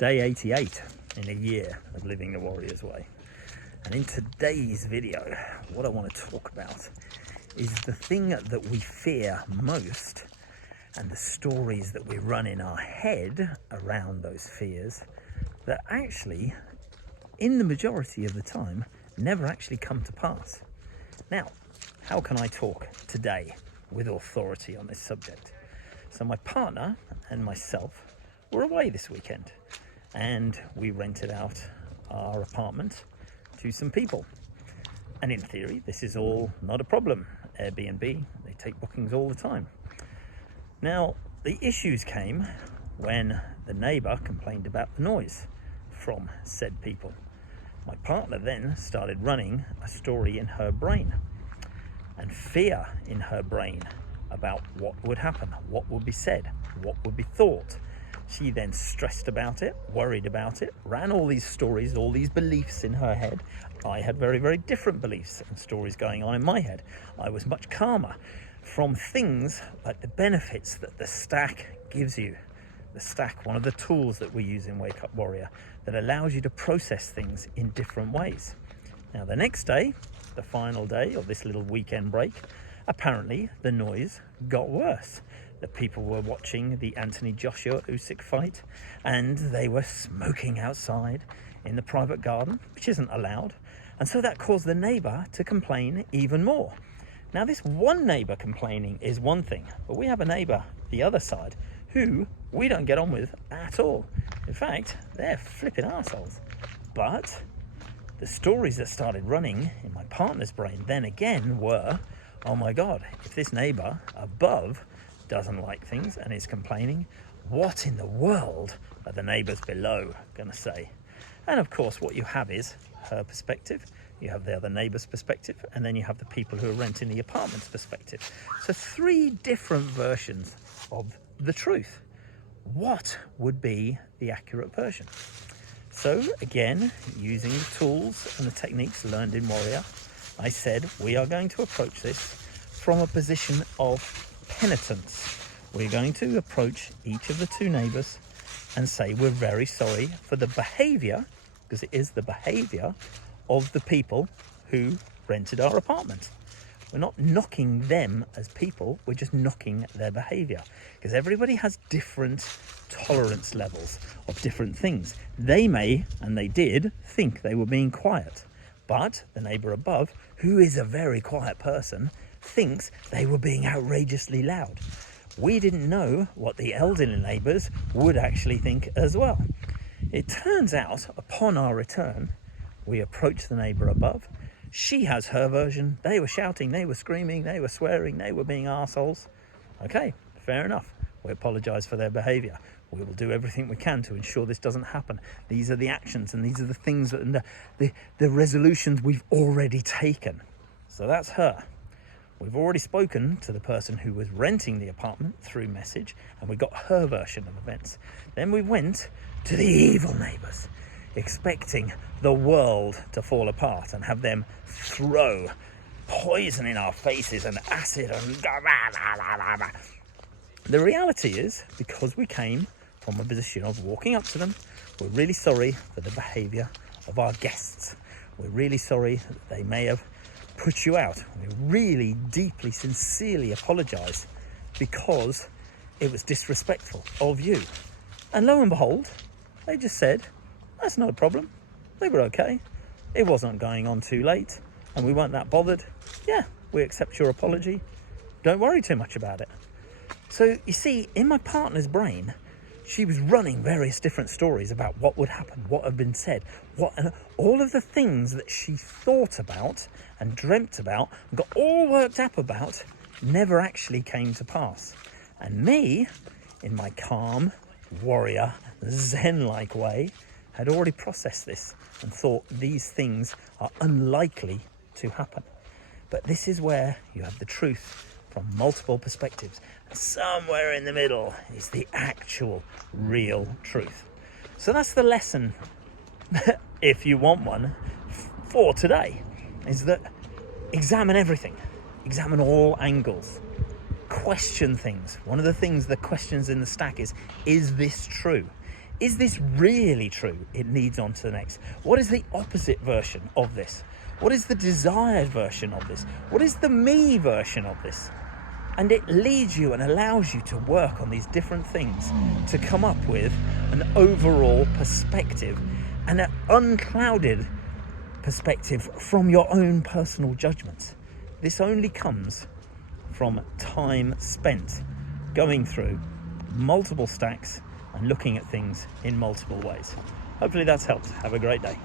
day 88 in a year of living the Warrior's Way. And in today's video, what I want to talk about is the thing that we fear most and the stories that we run in our head around those fears that actually, in the majority of the time, never actually come to pass. Now, how can I talk today with authority on this subject? So my partner and myself were away this weekend and we rented out our apartment to some people. And in theory, this is all not a problem. Airbnb, they take bookings all the time. Now, the issues came when the neighbour complained about the noise from said people. My partner then started running a story in her brain and fear in her brain about what would happen, what would be said, what would be thought. She then stressed about it, worried about it, ran all these stories, all these beliefs in her head. I had very, very different beliefs and stories going on in my head. I was much calmer from things like the benefits that the stack gives you. The stack, one of the tools that we use in Wake Up Warrior, that allows you to process things in different ways. Now, the next day, the final day of this little weekend break, apparently the noise got worse. The people were watching the Anthony Joshua Usyk fight and they were smoking outside in the private garden, which isn't allowed. And so that caused the neighbour to complain even more. Now, this one neighbour complaining is one thing, but we have a neighbour the other side who we don't get on with at all. In fact, they're flipping arseholes. But the stories that started running in my partner's brain then again were, oh my God, if this neighbour above doesn't like things and is complaining, what in the world are the neighbours below going to say? And of course, what you have is her perspective, you have the other neighbour's perspective, and then you have the people who are renting the apartment's perspective. So 3 different versions of the truth. What would be the accurate version? So again, using the tools and the techniques learned in Warrior, I said we are going to approach this from a position of penitence. We're going to approach each of the 2 neighbours and say we're very sorry for the behaviour, because it is the behaviour of the people who rented our apartment. We're not knocking them as people, we're just knocking their behaviour, because everybody has different tolerance levels of different things. They may, and they did, think they were being quiet, but the neighbour above, who is a very quiet person, thinks they were being outrageously loud. We didn't know what the elderly neighbours would actually think as well. It turns out, upon our return, we approached the neighbour above. She has her version. They were shouting, they were screaming, they were swearing, they were being arseholes. Okay, fair enough. We apologise for their behaviour. We will do everything we can to ensure this doesn't happen. These are the actions and these are the things and the resolutions we've already taken. So that's her. We've already spoken to the person who was renting the apartment through message, and we got her version of events. Then we went to the evil neighbours, expecting the world to fall apart and have them throw poison in our faces and acid and the reality is, because we came from a position of walking up to them, we're really sorry for the behaviour of our guests. We're really sorry that they may have put you out. We really deeply, sincerely apologise because it was disrespectful of you. And lo and behold, they just said, that's not a problem. They were okay. It wasn't going on too late and we weren't that bothered. Yeah, we accept your apology. Don't worry too much about it. So you see, in my partner's brain, she was running various different stories about what would happen, what had been said, and all of the things that she thought about and dreamt about and got all worked up about never actually came to pass. And me, in my calm, warrior, zen-like way, had already processed this and thought these things are unlikely to happen. But this is where you have the truth from multiple perspectives. And somewhere in the middle is the actual real truth. So that's the lesson, if you want one, for today, is that examine everything. Examine all angles. Question things. One of the things, the questions in the stack is this true? Is this really true? It leads on to the next. What is the opposite version of this? What is the desired version of this? What is the me version of this? And it leads you and allows you to work on these different things to come up with an overall perspective and an unclouded perspective from your own personal judgments. This only comes from time spent going through multiple stacks and looking at things in multiple ways. Hopefully that's helped. Have a great day.